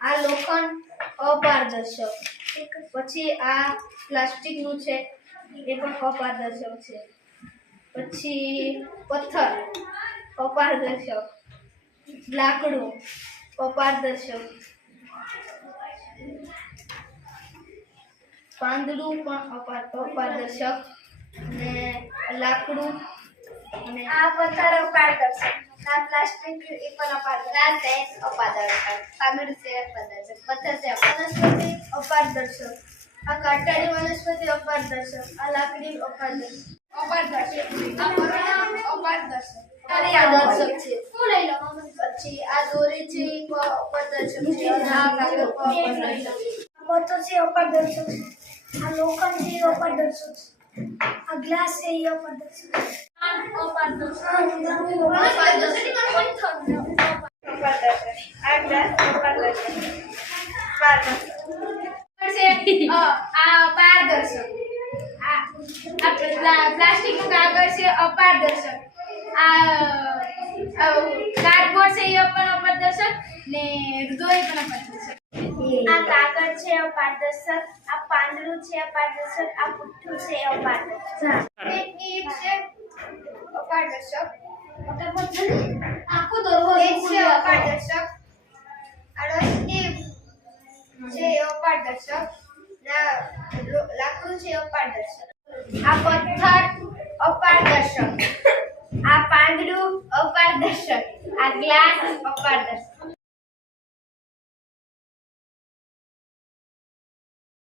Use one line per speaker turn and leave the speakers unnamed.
આ લોખંડ અપારદર્શક. પછી આ પ્લાસ્ટિકનું છે, એ પણ અપારદર્શક છે. પછી પથ્થર, અપારદર્શક. લાકડું, અપારદર્શક. પાંદડું પણ અપાર, અપારદર્શક. અને લાકડું. અને
આ પથ્થર અપારદર્શક. આ પ્લાસ્ટિક એ પણ અપારદર્શક અપારદર્શક પાંદડું છે અપારદર્શક પથ્થર છે
વનસ્પતિ અપારદર્શક. આ કાંટાળી વનસ્પતિ અપારદર્શક. આ લાકડી અપારદર્શક.
અપારદર્શક. આ પર્ણ અપારદર્શક.
અપારદર્શક છે.
હું લઈ લો?
પછી આ દોરી છે એ અપારદર્શક છે. આ કાગળ અપારદર્શક છે.
પથ્થર છે અપારદર્શક આ લોખંડ છે અપારદર્શક છે. એ અપારદર્શક આ ગ્લાસ અપારદર્શક
છે. અ, આ પારદર્શક આ આ પ્લા- પ્લાસ્ટિકનું કાગળ છે અપારદર્શક. આ કાર્ડબોર્ડ છે એ પણ અપારદર્શક ને હૃદય પણ અપારદર્શક.
આ કાગળ છે અપારદર્શક આ પાંદડું છે અપારદર્શક આ પુઠ્ઠું છે અપારદર્શક
એક છે અપારદર્શક
આખું દોરો
એ છે અપારદર્શક આ રસ્તી છે અપારદર્શક લાકડું છે અપારદર્શક
આ પથ્થર અપારદર્શક આ પાંદડું અપારદર્શક આ ગ્લાસ અપારદર્શક